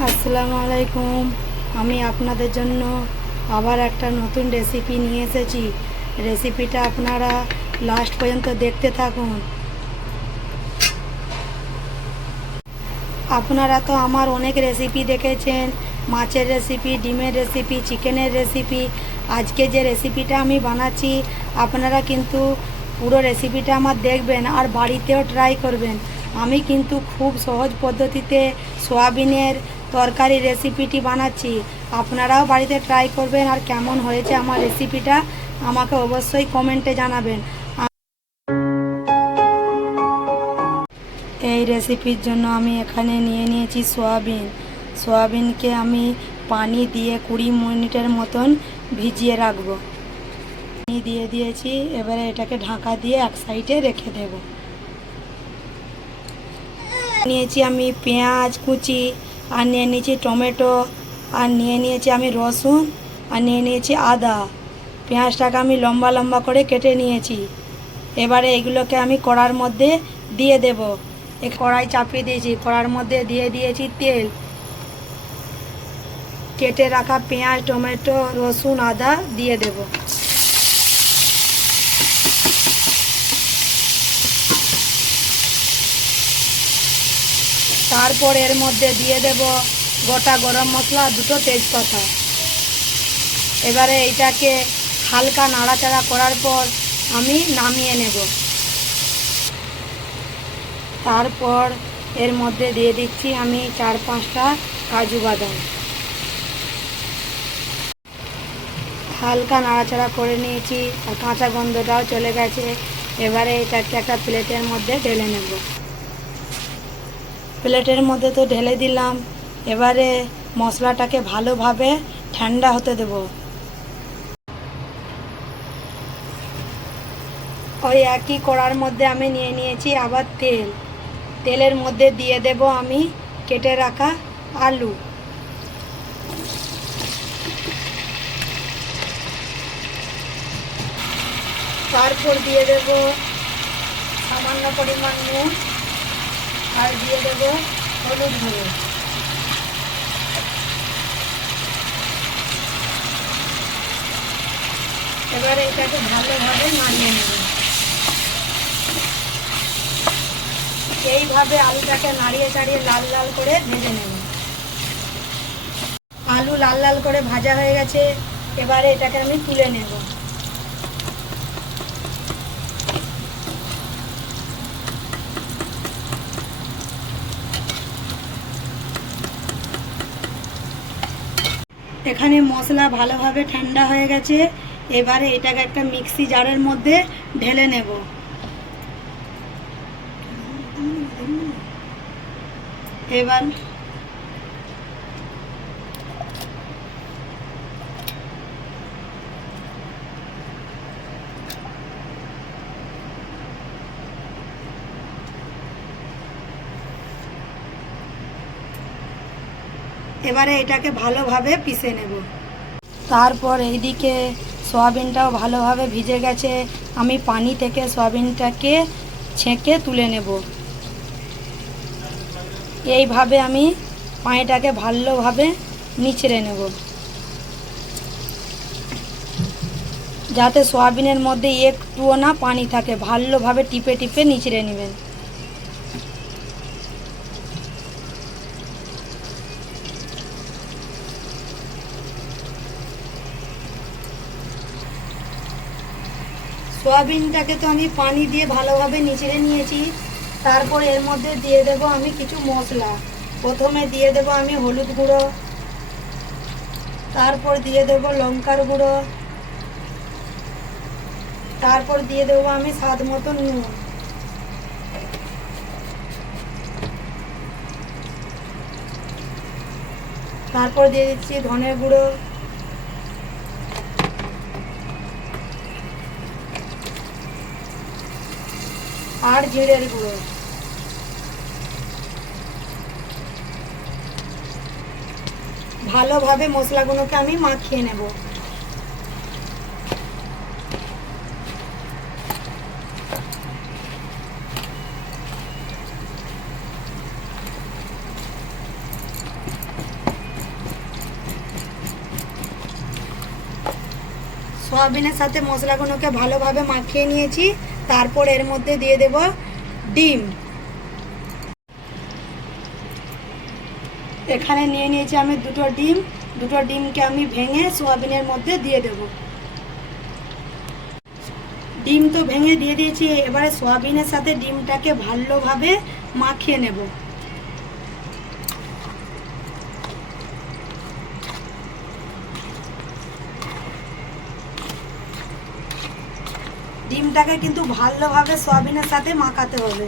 আসসালামু আলাইকুম। আমি আপনাদের জন্য আবার একটা নতুন রেসিপি নিয়ে এসেছি। রেসিপিটা আপনারা লাস্ট পর্যন্ত দেখতে থাকুন। আপনারা তো আমার অনেক রেসিপি দেখেছেন, মাছের রেসিপি, ডিমের রেসিপি, চিকেনের রেসিপি। আজকে যে রেসিপিটা আমি বানাচ্ছি আপনারা কিন্তু পুরো রেসিপিটা আমার দেখবেন আর বাড়িতেও ট্রাই করবেন। আমি কিন্তু খুব সহজ পদ্ধতিতে সোয়াবিনের তরকারি রেসিপিটি বানাচ্ছি। আপনারাও বাড়িতে ট্রাই করবেন আর কেমন হয়েছে আমার রেসিপিটা আমাকে অবশ্যই কমেন্টে জানাবেন। এই রেসিপির জন্য আমি এখানে নিয়ে নিয়েছি সোয়াবিন। সোয়াবিনকে আমি পানি দিয়ে 20 মিনিটের মতন ভিজিয়ে রাখবো। পানি দিয়ে দিয়েছি, এবারে এটাকে ঢাকা দিয়ে এক সাইডে রেখে দেব। নিয়েছি আমি পেঁয়াজ কুচি, আর নিয়ে নিয়েছি টমেটো, আর নিয়ে নিয়েছি আমি রসুন, আর নিয়ে নিয়েছি আদা। পেঁয়াজটাকে আমি লম্বা লম্বা করে কেটে নিয়েছি। এবারে এগুলোকে আমি কড়ার মধ্যে দিয়ে দেব। কড়াই চাপিয়ে দিয়েছি, কড়ার মধ্যে দিয়ে দিয়েছি তেল। কেটে রাখা পেঁয়াজ, টমেটো, রসুন, আদা দিয়ে দেব। তারপর এর মধ্যে দিয়ে দেব গোটা গরম মশলা, 2টো তেজপাতা। এবারে এইটাকে হালকা নাড়াচাড়া করার পর আমি নামিয়ে নেব। তারপর এর মধ্যে দিয়ে দিচ্ছি আমি 4-5টা কাজু বাদাম। হালকা নাড়াচাড়া করে নিয়েছি আর কাঁচা গন্ধটাও চলে গেছে। এবারে এটাকে একটা প্লেটের মধ্যে ঢেলে নেব। প্লেটের মধ্যে তো ঢেলে দিলাম। এবারে মশলাটাকে ভালোভাবে ঠান্ডা হতে দেব। ওই একই কড়ার মধ্যে আমি নিয়ে নিয়েছি আবার তেল। তেলের মধ্যে দিয়ে দেব আমি কেটে রাখা আলু। তারপর দিয়ে দেব সামান্য পরিমাণ নুন, আর দিয়ে দেব হলুদ গুঁড়ো। এবারে এটাকে ভালোভাবে নাড়িয়ে নেব। এইভাবে আলুটাকে নাড়িয়ে চাড়িয়ে লাল লাল করে ভেজে নেব। আলু লাল লাল করে ভাজা হয়ে গেছে, এবারে এটাকে আমি তুলে নেব। এখানে মশলা ভালোভাবে ঠান্ডা হয়ে গেছে। এবারে এটাকে একটা মিক্সি জারের মধ্যে ঢেলে নেব। এবার এটাকে ভালোভাবে পিষে নেব। তারপর এইদিকে সয়াবিনটাও ভালোভাবে ভিজে গেছে। আমি পানি থেকে সয়াবিনটাকে ছেঁকে তুলে নেব। এইভাবে আমি পানিটাকে ভালোভাবে নিচড়ে নেব, যাতে সয়াবিনের মধ্যে একটুও না পানি থাকে। ভালোভাবে টিপে টিপে নিচড়ে নেবেন। সোয়াবিনটাকে তো আমি পানি দিয়ে ভালোভাবে নিচড়ে নিয়েছি। তারপর এর মধ্যে দিয়ে দেব আমি কিছু মশলা। প্রথমে দিয়ে দেব আমি হলুদ গুঁড়ো, তারপর দিয়ে দেব লঙ্কার গুঁড়ো, তারপর দিয়ে দেবো আমি স্বাদ মতো নুন। তারপর দিয়ে দিচ্ছি ধনে গুঁড়ো, আর জিরের গুঁড়ো। ভালোভাবে মশলাগুলোকে আমি মাখিয়ে নেব। সোয়াবিনের সাথে মশলাগুলোকে ভালোভাবে মাখিয়ে নিয়েছি। তারপর এর মধ্যে দিয়ে দেব ডিম। এখানে নিয়ে নিয়েছি আমি দুটো ডিম। দুটো ডিমকে আমি ভেঙে সোয়াবিনের মধ্যে দিয়ে দেব। ডিম তো ভেঙে দিয়ে দিয়েছি, এবারে সোয়াবিনের সাথে ডিমটাকে ভালোভাবে মাখিয়ে নেব। ডিমটাকে কিন্তু ভালোভাবে সয়াবিনের সাথে মাখাতে হবে।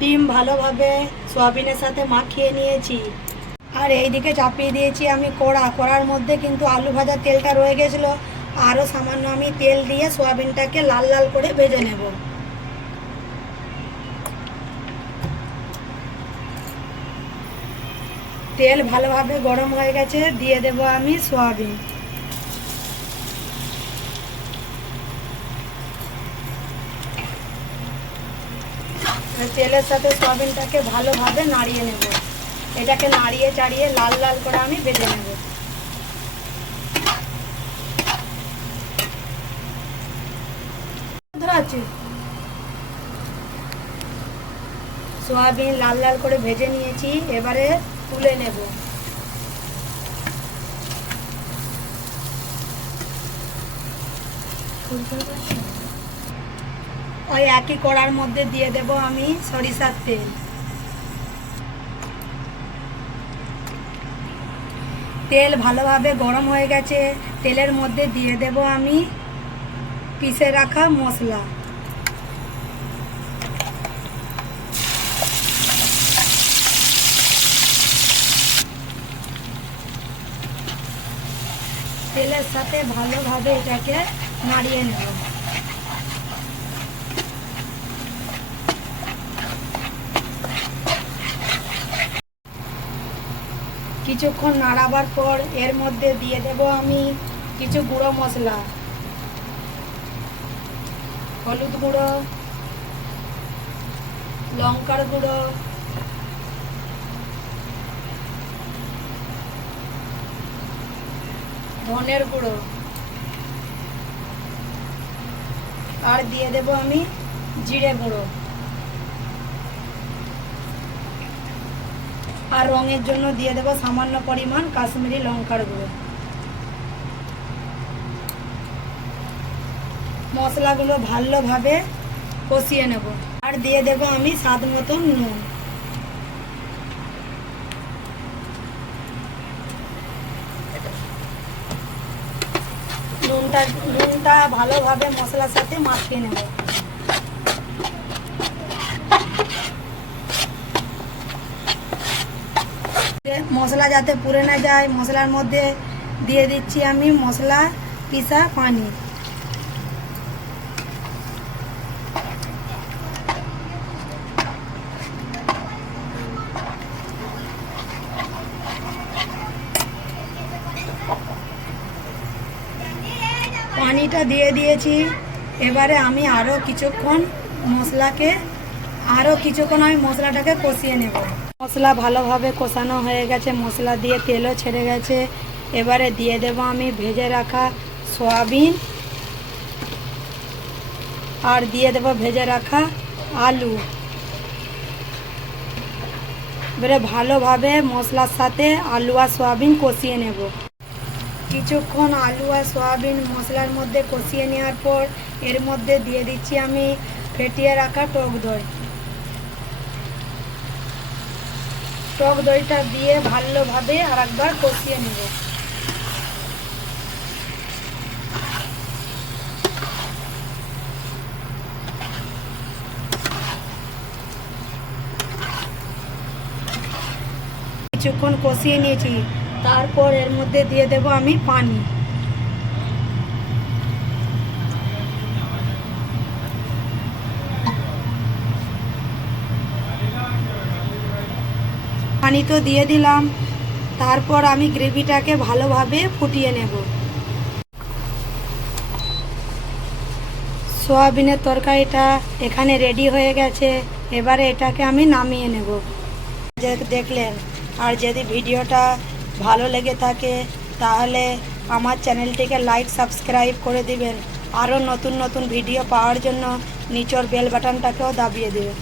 ডিম ভালোভাবে সয়াবিনের সাথে মাখিয়ে নিয়েছি। আর এইদিকে চাপিয়ে দিয়েছি আমি কড়ার মধ্যে কিন্তু আলু ভাজা তেলটা রয়ে গেছিলো। আরও সামান্য আমি তেল দিয়ে সয়াবিনটাকে লাল লাল করে ভেজে নেব। তেল ভালোভাবে গরম হয়ে গেছে, দিয়ে দেব আমি সয়াবিন। তেলের সাথে সয়াবিনটাকে ভালোভাবে নাড়িয়ে নেব। এটাকে নাড়িয়ে চাড়িয়ে লাল লাল করে আমি ভেজে নেব। সয়াবিন লাল লাল করে ভেজে নিয়েছি, এবারে তুলে নেব। ওই একই কড়ার মধ্যে দিয়ে দেব আমি সরিষার তেল। তেল ভালোভাবে গরম হয়ে গেছে, তেলের মধ্যে দিয়ে দেব আমি পিষে রাখা মশলা। তেলের সাথে ভালোভাবে এটাকে নাড়িয়ে নেব। কিছুক্ষণ নাড়াবার পর এর মধ্যে দিয়ে দেব আমি কিছু গুঁড়ো মশলা, হলুদ গুঁড়ো, লঙ্কার গুঁড়ো, ধনের গুঁড়ো, আর দিয়ে দেব আমি জিরে গুঁড়ো। আর রঙের জন্য দিয়ে দেব সামান্য পরিমাণ কাশ্মীরি লঙ্কার গুঁড়ো। মশলাগুলো ভালোভাবে কষিয়ে নেব। আর দিয়ে দেব আমি স্বাদ মতন নুন। নুনটা ভালোভাবে মশলার সাথে মাখিয়ে নেব। মশলা যাতে পুড়ে না যায়, মশলার মধ্যে দিয়ে দিচ্ছি আমি মশলা পিষা পানি। পানিটা দিয়ে দিয়েছি, এবারে আমি আরও কিছুক্ষণ আমি মশলাটাকে কষিয়ে নেব। মশলা ভালোভাবে কষানো হয়ে গেছে, মশলা দিয়ে তেলও ছেড়ে গেছে। এবারে দিয়ে দেব আমি ভেজে রাখা সয়াবিন, আর দিয়ে দেব ভেজে রাখা আলু। এবারে ভালোভাবে মশলার সাথে আলু আর সয়াবিন কষিয়ে নেব। কিছুক্ষণ আলু আর সয়াবিন মশলার মধ্যে কষিয়ে নেওয়ার পর এর মধ্যে দিয়ে দিচ্ছি আমি ফেটিয়ে রাখা টক দই। টক দইটা দিয়ে ভালোভাবে আরেকবার কষিয়ে নেব। কিছুক্ষণ কষিয়ে নিয়েছি, তারপর এর মধ্যে দিয়ে দেব আমি পানি। পানি তো দিয়ে দিলাম, তারপর আমি গ্রেভিটাকে ভালোভাবে ফুটিয়ে নেব। সোয়াবিনের তরকারিটা এখানে রেডি হয়ে গেছে। এবারে এটাকে আমি নামিয়ে নেব। যে দেখলেন, আর যদি ভিডিওটা ভালো লেগে থাকে তাহলে আমার চ্যানেলটিকে লাইক সাবস্ক্রাইব করে দিবেন। আরও নতুন নতুন ভিডিও পাওয়ার জন্য নিচের বেল বাটনটাকেও দাবিয়ে দেবেন।